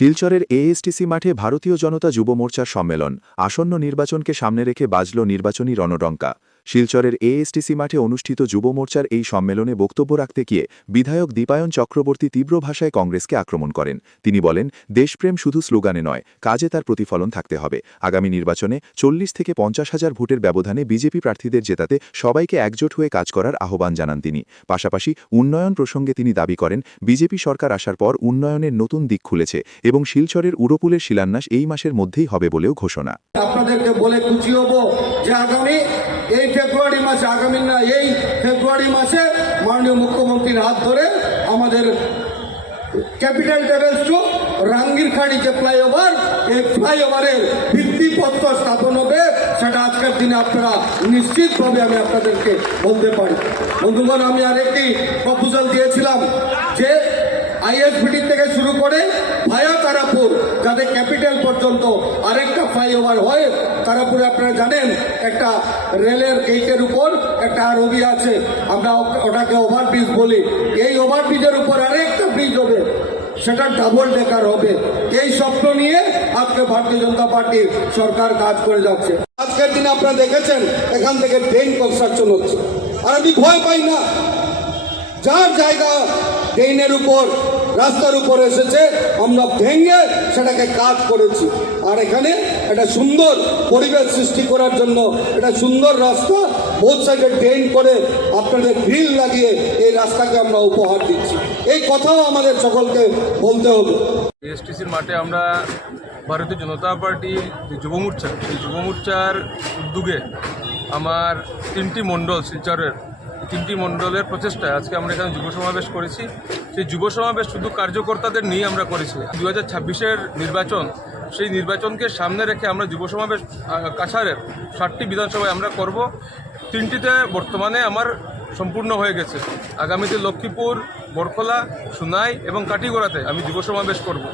শিলচরের এএসটিসি মাঠে ভারতীয় জনতা যুব মোর্চার সম্মেলন। আসন্ন নির্বাচনকে সামনে রেখে বাজল নির্বাচনী রণডঙ্কা। শিলচরের এএসটিসি মাঠে অনুষ্ঠিত যুব মোর্চার এই সম্মেলনে বক্তব্য রাখতে গিয়ে বিধায়ক দীপায়ন চক্রবর্তী তীব্র ভাষায় কংগ্রেসকে আক্রমণ করেন। তিনি বলেন, দেশপ্রেম শুধু স্লোগানে নয়, কাজে তার প্রতিফলন থাকতে হবে। আগামী নির্বাচনে 40 থেকে 50 হাজার ভোটের ব্যবধানে বিজেপি প্রার্থীদের জেতাতে সবাইকে একজোট হয়ে কাজ করার আহ্বান জানান তিনি। পাশাপাশি উন্নয়ন প্রসঙ্গে তিনি দাবি করেন, বিজেপি সরকার আসার পর উন্নয়নের নতুন দিক খুলেছে এবং শিলচরের উড়োপুলের শিলান্যাস এই মাসের মধ্যেই হবে বলেও ঘোষণা। আপনাদেরকে বলে খুশি হব যে আগামী ফেব্রুয়ারি মাসে মাননীয় মুখ্যমন্ত্রীর হাত ধরে আমাদের ক্যাপিটাল টেরেস টু রাঙ্গিরখাড়ি যে ফ্লাইওভার, এই ফ্লাইওভারের ভিত্তিপত্র স্থাপন হবে। সেটা আজকের দিনে আপনারা নিশ্চিতভাবে আমি আপনাদেরকে বলতে পারি। বন্ধুগণ, আমি আরেকটি প্রপোজাল দিয়েছিলাম যে আইএসবিটি থেকে শুরু করে ভায়া তারাপুর যাতে ক্যাপিটাল পর্যন্ত আরেকটা ফ্লাইওভার হয়। তারাপুরে আপনারা জানেন একটা রেলের গেটের উপর একটা আরবি আছে, আমরা ওটাকে ওভারব্রিজ বলি। এই ওভারব্রিজের উপর আরেকটা ব্রিজ হবে, সেটা ডাবল ডেকার হবে। এই স্বপ্ন নিয়ে আজকে ভারতীয় জনতা পার্টির সরকার কাজ করে যাচ্ছে। আজকের দিনে আপনারা দেখেছেন এখান থেকে ড্রেন কনস্ট্রাকশন হচ্ছে, আর আমি ভয় পাই না। যার জায়গা ড্রেনের উপর রাস্তার উপর এসেছে আমরা ভেঙে সেটাকে কাজ করেছি। আর এখানে একটা সুন্দর পরিবেশ সৃষ্টি করার জন্য একটা সুন্দর রাস্তা বোথ সাইডে ড্রেন করে আপনাদের গ্রিল লাগিয়ে এই রাস্তাকে আমরা উপহার দিচ্ছি। এই কথাও আমাদের সকলকে বলতে হবে। এএসটিসির মাঠে আমরা ভারতীয় জনতা পার্টির যে যুব মোর্চা, সেই যুব মোর্চার উদ্যোগে আমার 3টি মণ্ডল, শিলচরের 3টি মণ্ডলের প্রচেষ্টায় আজকে আমরা এখানে যুব সমাবেশ করেছি। সেই যুব সমাবেশ শুধু কার্যকর্তাদের নিয়ে আমরা করেছি। 2026-এর নির্বাচন, সেই নির্বাচনকে সামনে রেখে আমরা যুব সমাবেশ কাছাড়ের 7টি বিধানসভায় আমরা করব। 3টিতে বর্তমানে আমার সম্পূর্ণ হয়ে গেছে। আগামীতে লক্ষ্মীপুর, বরখলা, সুনাই এবং কাটিগড়াতে আমি যুব সমাবেশ করব।